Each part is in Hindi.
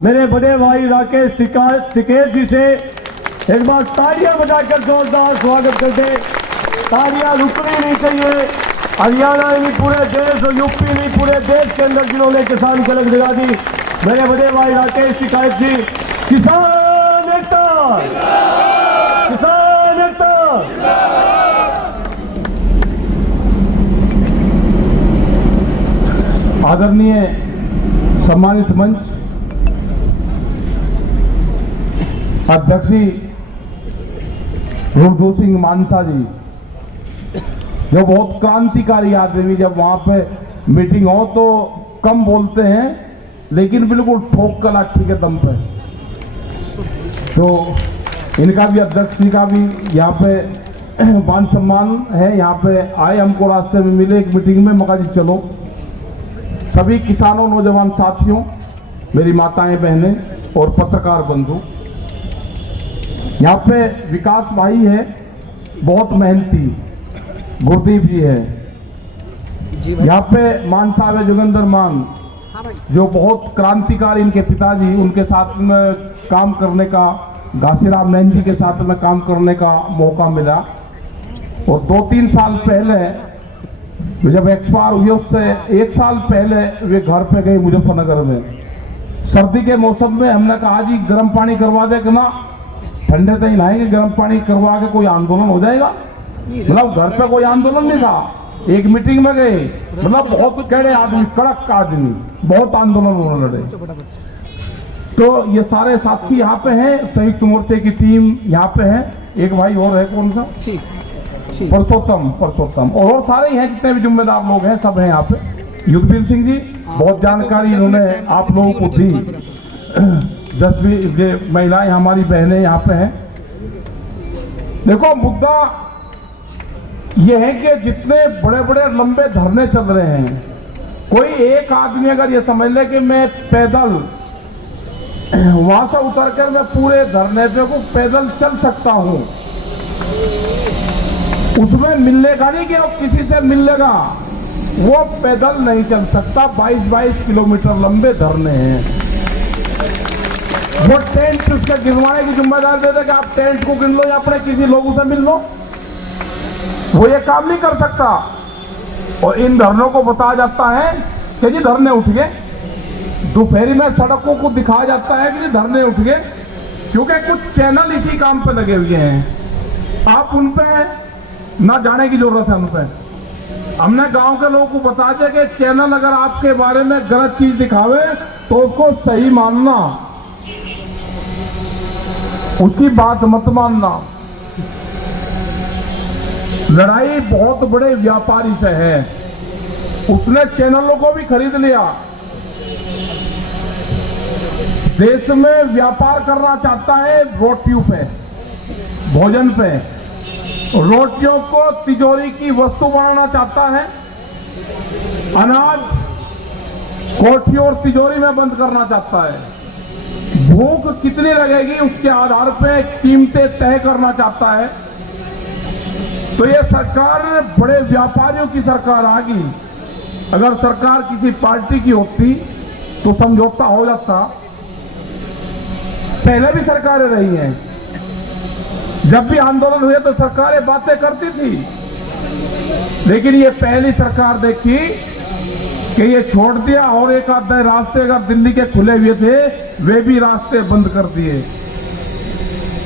मेरे बड़े भाई राकेश टिकेत जी से एक बार तालियां बजाकर जोरदार स्वागत कर दे। तालियां रुकनी नहीं चाहिए। हरियाणा नहीं पूरे देश और यूपी नहीं पूरे देश के अंदर जिन्होंने किसान की अलग जगा दी, मेरे बड़े भाई राकेश टिकेत जी। किसान एकता, किसान एकता। आदरणीय सम्मानित मंच अध्यक्ष रुद्र सिंह मानसा जी, जो बहुत क्रांतिकारी आदमी, जब वहां पे मीटिंग हो तो कम बोलते हैं लेकिन बिल्कुल ठोक कर लाठी के दम पे, तो इनका भी अध्यक्ष जी का भी यहाँ पे मान सम्मान है। यहाँ पे आए, हमको रास्ते में मिले एक मीटिंग में, मका जी चलो। सभी किसानों, नौजवान साथियों, मेरी माताएं बहनें और पत्रकार बंधु, यहाँ पे विकास भाई है, बहुत मेहनती, गुरदीप जी है। यहाँ पे मान साहब है, जोगिंदर मान, जो बहुत क्रांतिकारी, इनके पिताजी, उनके साथ में काम करने का, घासीराम नैन जी के साथ में काम करने का मौका मिला। और 2-3 साल पहले जब एक्सपायर हुए, उससे 1 साल पहले वे घर पे गए मुजफ्फरनगर में। सर्दी के मौसम में हमने कहा जी गर्म पानी करवा दे कि ना, ठंडे तो ही लाएंगे, गर्म पानी करवा के कोई आंदोलन हो जाएगा। मतलब घर पे कोई आंदोलन नहीं था। एक मीटिंग में गए, मतलब बहुत कड़े आदमी, कड़क आदमी, बहुत आंदोलन उन्होंने लड़े। तो ये सारे साथी यहाँ पे हैं, संयुक्त मोर्चे की टीम यहाँ पे है। एक भाई और है, कौन सा, परसोत्तम और सारे हैं, जितने भी जिम्मेदार लोग हैं सब हैं यहाँ पे। युद्धवीर सिंह जी, बहुत जानकारी इन्होंने आप लोगों को दी। 10 महिलाएं हमारी बहनें यहाँ पे हैं। देखो, मुद्दा ये है कि जितने बड़े बड़े लंबे धरने चल रहे हैं, कोई एक आदमी अगर ये समझ ले कि मैं पैदल वहां से उतरकर मैं पूरे धरने पे को पैदल चल सकता हूं, उसमें मिलने का नहीं कि अब किसी से मिल लेगा, वो पैदल नहीं चल सकता। 22-22 किलोमीटर लंबे धरने हैं। वो टेंट उसके गिरवाने की जिम्मेदारी देते कि आप टेंट को गिन लो या अपने किसी लोगों से मिल लो, वो ये काम नहीं कर सकता। और इन धरनों को बताया जाता है कि जी धरने उठ गए। दोपहरी में सड़कों को दिखाया जाता है कि जी धरने उठ गए, क्योंकि कुछ चैनल इसी काम पे लगे हुए हैं। आप उन पे ना जाने की जरूरत है। उन पे हमने गांव के लोगों को बता दिया कि चैनल अगर आपके बारे में गलत चीज दिखावे तो उसको सही मानना, उसकी बात मत मानना। लड़ाई बहुत बड़े व्यापारी से है, उसने चैनलों को भी खरीद लिया। देश में व्यापार करना चाहता है रोटियों पे, भोजन पे, रोटियों को तिजोरी की वस्तु बनाना चाहता है, अनाज कोठी और तिजोरी में बंद करना चाहता है। भूख कितनी लगेगी उसके आधार पे कीमतें तय करना चाहता है। तो ये सरकार बड़े व्यापारियों की सरकार आ गई। अगर सरकार किसी पार्टी की होती तो समझौता हो जाता। पहले भी सरकारें रही हैं, जब भी आंदोलन हुए तो सरकारें बातें करती थी, लेकिन ये पहली सरकार देखी कि ये छोड़ दिया और एक आधे रास्ते अगर दिल्ली के खुले हुए थे वे भी रास्ते बंद कर दिए।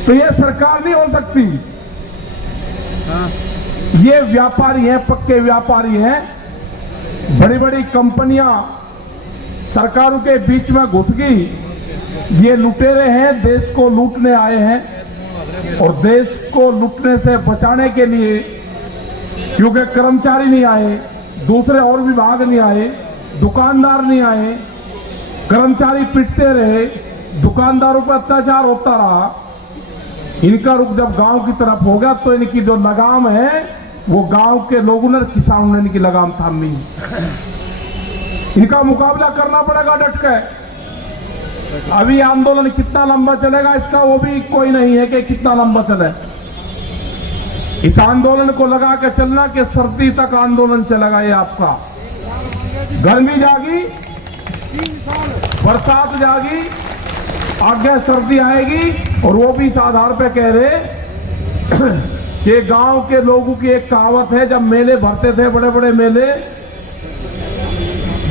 तो ये सरकार नहीं हो सकती। ये व्यापारी हैं, पक्के व्यापारी हैं। बड़ी बड़ी कंपनियां सरकारों के बीच में घुस गई। ये लुटेरे हैं, देश को लूटने आए हैं। और देश को लूटने से बचाने के लिए, क्योंकि कर्मचारी नहीं आए, दूसरे और विभाग नहीं आए, दुकानदार नहीं आए, कर्मचारी पिटते रहे, दुकानदारों पर अत्याचार होता रहा। इनका रुख जब गांव की तरफ हो गया तो इनकी जो लगाम है वो गांव के लोगों ने, किसानों ने इनकी लगाम थामी। इनका मुकाबला करना पड़ेगा डट के। अभी आंदोलन कितना लंबा चलेगा इसका वो भी कोई नहीं है कि कितना लंबा चले। इस आंदोलन को लगा के चलना कि सर्दी तक आंदोलन चलेगा। ये आपका गर्मी जागी, बरसात जागी, आगे सर्दी आएगी और वो भी इस आधार पे कह रहे कि गांव के लोगों की एक कहावत है, जब मेले भरते थे बड़े बड़े मेले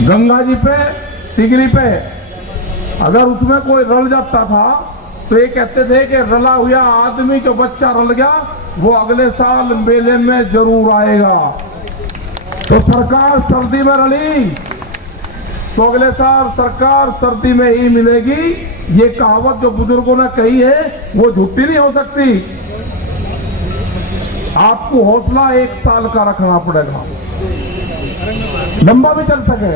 गंगा जी पे टिगरी पे, अगर उसमें कोई रल जाता था तो ये कहते थे कि रला हुआ आदमी जो बच्चा रल गया वो अगले साल मेले में जरूर आएगा। तो सरकार सर्दी में रली तो अगले साल सरकार सर्दी में ही मिलेगी। ये कहावत जो बुजुर्गों ने कही है वो झूठी नहीं हो सकती। आपको हौसला 1 साल का रखना पड़ेगा, लंबा भी चल सके,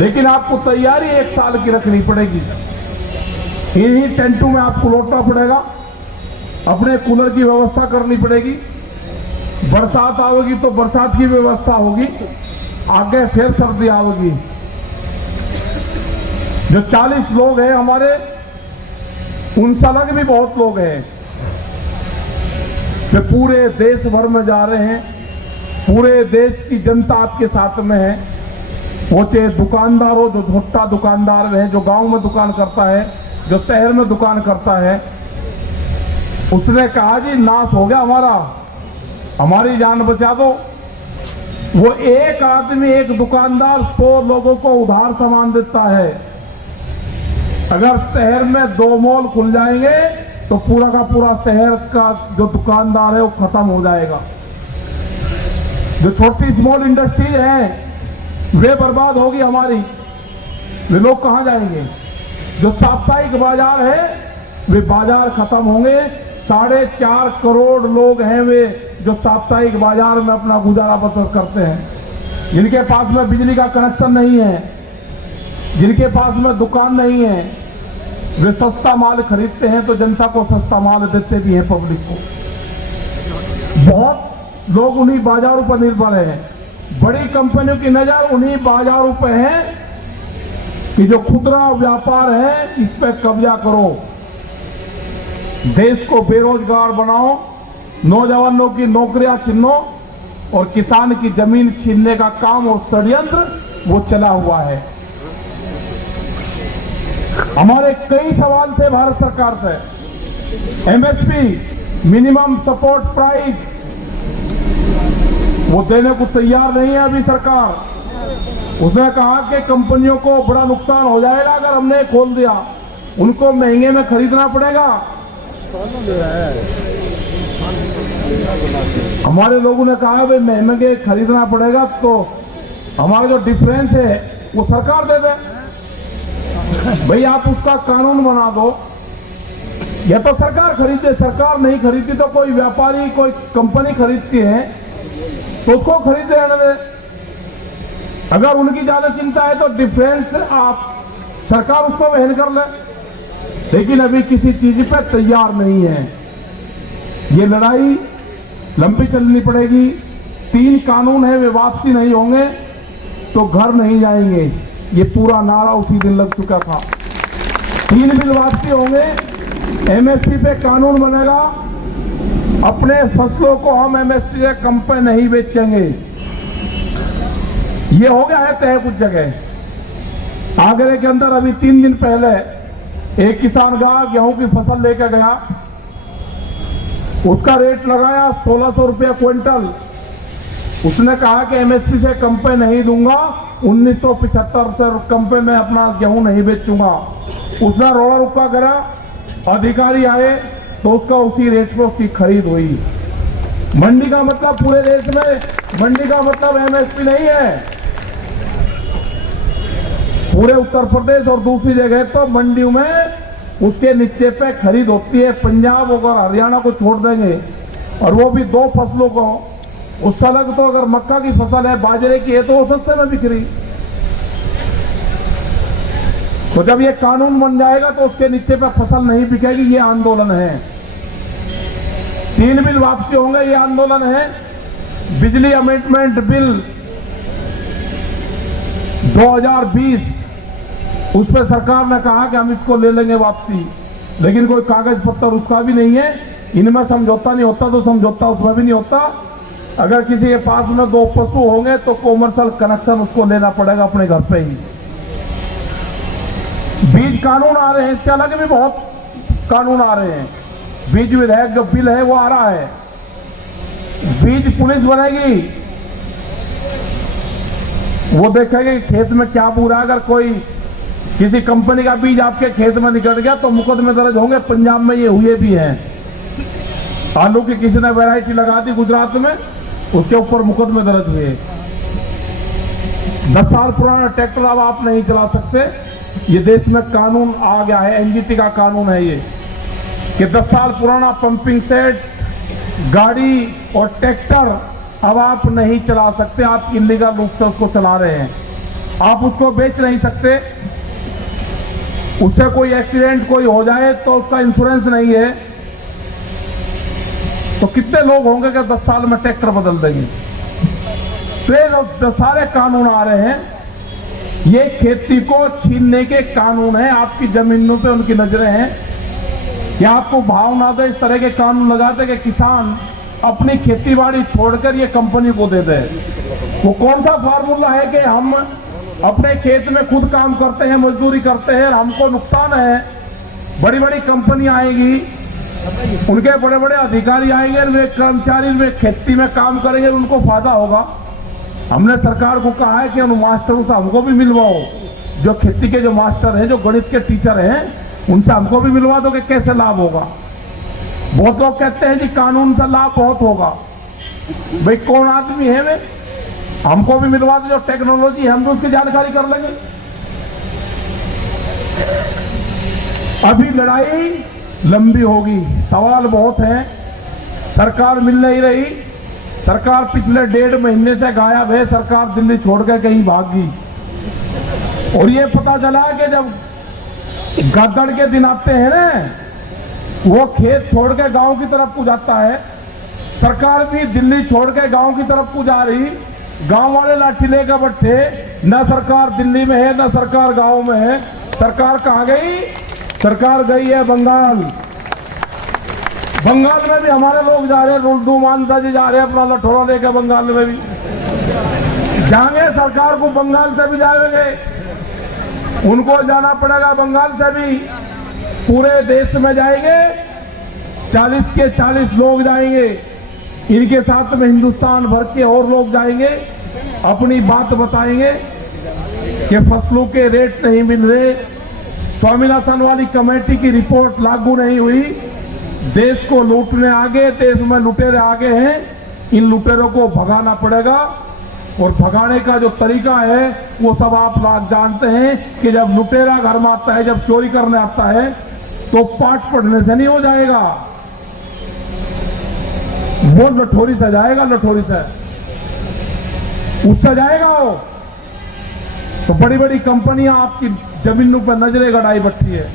लेकिन आपको तैयारी 1 साल की रखनी पड़ेगी। इन्हीं टेंटों में आपको लौटना पड़ेगा, अपने कूलर की व्यवस्था करनी पड़ेगी, बरसात आएगी तो बरसात की व्यवस्था होगी, आगे फिर सर्दी आएगी। जो 40 लोग हैं हमारे, उनसे अलग भी बहुत लोग हैं जो पूरे देश भर में जा रहे हैं। पूरे देश की जनता आपके साथ में है, वो चाहे दुकानदार हो, जो छोटा दुकानदार है, जो गांव में दुकान करता है, जो शहर में दुकान करता है। उसने कहा जी नाश हो गया हमारा, हमारी जान बचा दो। वो एक आदमी, एक दुकानदार 100 लोगों को उधार सामान देता है। अगर शहर में 2 मॉल खुल जाएंगे तो पूरा का पूरा शहर का जो दुकानदार है वो खत्म हो जाएगा। जो छोटी स्मॉल इंडस्ट्री है वे बर्बाद होगी हमारी, वे लोग कहां जाएंगे? जो साप्ताहिक बाजार है वे बाजार खत्म होंगे। 4.5 करोड़ लोग हैं वे जो साप्ताहिक बाजार में अपना गुजारा बसर करते हैं, जिनके पास में बिजली का कनेक्शन नहीं है, जिनके पास में दुकान नहीं है। वे सस्ता माल खरीदते हैं तो जनता को सस्ता माल देते भी है, पब्लिक को। बहुत लोग उन्हीं बाजारों पर निर्भर हैं। बड़ी कंपनियों की नजर उन्हीं बाजारों पर है कि जो खुदरा व्यापार है इस पर कब्जा करो, देश को बेरोजगार बनाओ, नौजवानों की नौकरियां छीनो और किसान की जमीन छीनने का काम और षड्यंत्र वो चला हुआ है। हमारे कई सवाल थे भारत सरकार से। एमएसपी मिनिमम सपोर्ट प्राइस वो देने को तैयार नहीं है अभी सरकार। उसने कहा कि कंपनियों को बड़ा नुकसान हो जाएगा अगर हमने खोल दिया, उनको महंगे में खरीदना पड़ेगा। हमारे लोगों ने कहा भाई महंगे खरीदना पड़ेगा तो हमारा जो डिफरेंस है वो सरकार दे दे। भाई आप उसका कानून बना दो, या तो सरकार खरीदे। सरकार नहीं खरीदती तो कोई व्यापारी, कोई कंपनी खरीदती है तो उसको खरीदे रहने दे। अगर उनकी ज्यादा चिंता है तो डिफरेंस आप सरकार उसको वहन कर ले, लेकिन अभी किसी चीज पर तैयार नहीं है। ये लड़ाई लंबी चलनी पड़ेगी। 3 कानून है, वे वापसी नहीं होंगे तो घर नहीं जाएंगे। ये पूरा नारा उसी दिन लग चुका था। 3 बिल वापसी होंगे, एमएसपी पे कानून बनेगा, अपने फसलों को हम एमएसपी से कम पे नहीं बेचेंगे। ये हो गया है तय कुछ जगह। आगरे के अंदर अभी 3 दिन पहले एक किसान गेहूं की फसल लेकर गया, उसका रेट लगाया 1600 रुपया क्विंटल। उसने कहा कि एमएसपी से कम पे नहीं दूंगा, 1975 से कम पे मैं अपना गेहूं नहीं बेचूंगा। उसने रोड़ा रुपा करा, अधिकारी आए तो उसका उसी रेट पे उसकी खरीद हुई। मंडी का मतलब पूरे देश में मंडी का मतलब एमएसपी नहीं है। पूरे उत्तर प्रदेश और दूसरी जगह तो मंडियों में उसके नीचे पे खरीद होती है। पंजाब और हरियाणा को छोड़ देंगे, और वो भी 2 फसलों को। उस अलग तो अगर मक्का की फसल है, बाजरे की है तो वो सस्ते में बिक रही। तो जब ये कानून बन जाएगा तो उसके नीचे पे फसल नहीं बिकेगी। ये आंदोलन है। 3 बिल वापसी होंगे, ये आंदोलन है। बिजली अमेंडमेंट बिल 2020, उस पर सरकार ने कहा कि हम इसको ले लेंगे वापसी, लेकिन कोई कागज पत्तर उसका भी नहीं है। इनमें समझौता नहीं होता तो समझौता उसमें भी नहीं होता। अगर किसी के पास में 2 पशु होंगे तो कॉमर्शियल कनेक्शन उसको लेना पड़ेगा अपने घर पे ही। बीज कानून आ रहे हैं, इसके अलग भी बहुत कानून आ रहे हैं। बीज विधेयक जो बिल है वो आ रहा है। बीज पुलिस बनेगी, वो देखेंगे कि खेत में क्या पूरा। अगर कोई किसी कंपनी का बीज आपके खेत में निकल गया तो मुकदमे दर्ज होंगे। पंजाब में ये हुए भी हैं। आलू की किसी ने वैरायटी लगा दी गुजरात में, उसके ऊपर मुकदमे दर्ज हुए। 10 साल पुराना ट्रैक्टर अब आप नहीं चला सकते। ये देश में कानून आ गया है, एनजीटी का कानून है ये, कि 10 साल पुराना पंपिंग सेट, गाड़ी और ट्रैक्टर अब आप नहीं चला सकते। आप इलीगल रूप से उसको चला रहे हैं, आप उसको बेच नहीं सकते। उससे कोई एक्सीडेंट कोई हो जाए तो उसका इंश्योरेंस नहीं है। तो कितने लोग होंगे कि 10 साल में ट्रैक्टर बदल देंगे। तो ये जो सारे कानून आ रहे हैं, ये खेती को छीनने के कानून है। आपकी जमीनों पे उनकी नजरें हैं कि आपको भाव ना दे, इस तरह के कानून लगाते कि किसान अपनी खेती बाड़ी छोड़कर ये कंपनी को दे दे। वो कौन सा फार्मूला है कि हम अपने खेत में खुद काम करते हैं, मजदूरी करते हैं, हमको नुकसान है। बड़ी बड़ी कंपनी आएगी, उनके बड़े बड़े अधिकारी आएंगे, वे कर्मचारी वे खेती में काम करेंगे, उनको फायदा होगा। हमने सरकार को कहा है कि उन मास्टरों से हमको भी मिलवाओ, जो खेती के जो मास्टर हैं, जो गणित के टीचर हैं, उनसे हमको भी मिलवा दो कि कैसे लाभ होगा। बहुत लोग कहते हैं जी कानून से लाभ बहुत होगा। भाई कौन आदमी है वे, हमको भी मिलवा दो। जो टेक्नोलॉजी है हम तो उसकी जानकारी कर लेंगे। अभी लड़ाई लंबी होगी, सवाल बहुत हैं। सरकार मिल नहीं रही। सरकार पिछले 1.5 महीने से गायब है। सरकार दिल्ली छोड़कर कहीं भागी। और ये पता चला कि जब गद्दड़ के दिन आते हैं ना, वो खेत छोड़ के गांव की तरफ को जाता है। सरकार भी दिल्ली छोड़ के गांव की तरफ को जा रही। गांव वाले लाठी लेकर बैठे, न सरकार दिल्ली में है न सरकार गांव में है। सरकार कहां गई? सरकार गई है बंगाल। बंगाल में भी हमारे लोग जा रहे हैं, रुल्डू मानसा जी जा रहे हैं अपना लठोड़ा लेकर बंगाल में भी जाएंगे। सरकार को बंगाल से भी जाएंगे, उनको जाना पड़ेगा। बंगाल से भी पूरे देश में जाएंगे, 40 के 40 लोग जाएंगे। इनके साथ में हिंदुस्तान भर के और लोग जाएंगे, अपनी बात बताएंगे कि फसलों के रेट नहीं मिल रहे, स्वामीनाथन वाली कमेटी की रिपोर्ट लागू नहीं हुई, देश को लूटने आगे, देश में लुटेरे आगे हैं। इन लुटेरों को भगाना पड़ेगा। और भगाने का जो तरीका है वो सब आप लोग जानते हैं कि जब लुटेरा घर में आता है, जब चोरी करने आता है, तो पाठ पढ़ने से नहीं हो जाएगा, वो लठोरी से जाएगा। लठोरी से उससे जाएगा वो। तो बड़ी बड़ी कंपनियां आपकी जमीनों पर नजरें गड़ाई बैठी है।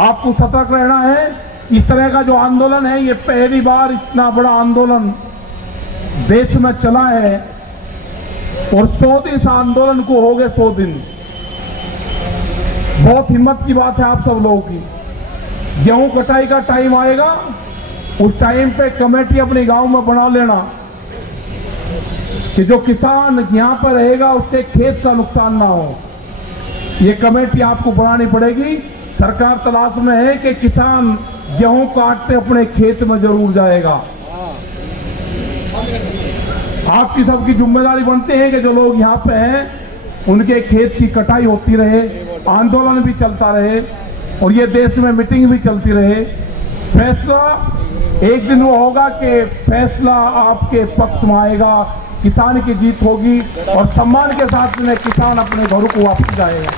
आपको सतर्क रहना है। इस तरह का जो आंदोलन है, ये पहली बार इतना बड़ा आंदोलन देश में चला है। और 100 दिन इस आंदोलन को हो गए, 100 दिन। बहुत हिम्मत की बात है आप सब लोगों की। गेहूं कटाई का टाइम आएगा, उस टाइम पे कमेटी अपने गांव में बना लेना कि जो किसान यहां पर रहेगा उसके खेत का नुकसान ना हो। ये कमेटी आपको बनानी पड़ेगी। सरकार तलाश में है कि किसान गेहूं काटते अपने खेत में जरूर जाएगा। आपकी सबकी जिम्मेदारी बनती है कि जो लोग यहाँ पे हैं उनके खेत की कटाई होती रहे, आंदोलन भी चलता रहे और ये देश में मीटिंग भी चलती रहे। फैसला एक दिन वो होगा कि फैसला आपके पक्ष में आएगा, किसान की जीत होगी और सम्मान के साथ में किसान अपने घरों को वापस जाएगा।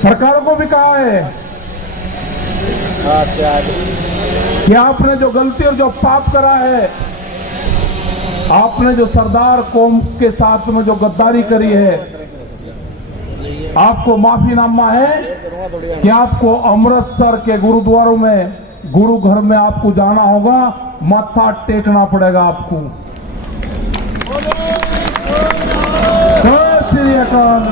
सरकारों को भी कहा है कि आपने जो गलती और जो पाप करा है, आपने जो सरदार कौम के साथ में जो गद्दारी करी है, आपको माफीनामा है कि आपको अमृतसर के गुरुद्वारों में, गुरु घर में आपको जाना होगा, माथा टेकना पड़ेगा आपको। श्री अकाल।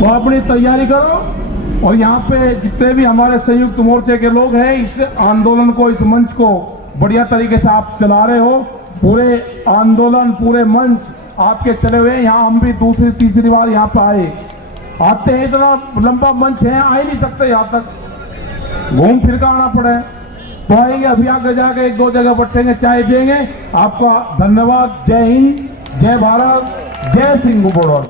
तो अपनी तैयारी करो। और यहाँ पे जितने भी हमारे संयुक्त मोर्चे के लोग हैं, इस आंदोलन को, इस मंच को बढ़िया तरीके से आप चला रहे हो। पूरे आंदोलन, पूरे मंच आपके चले हुए, यहाँ हम भी दूसरी तीसरी बार यहाँ पे आए, आते हैं, इतना लंबा मंच है, आ ही नहीं सकते यहाँ तक, घूम फिर कर आना पड़े, तो आएंगे, अभी आगे जाके एक दो जगह बैठेंगे, चाय पियेंगे। आपका धन्यवाद। जय हिंद, जय भारत, जय सिंह बॉर्डर।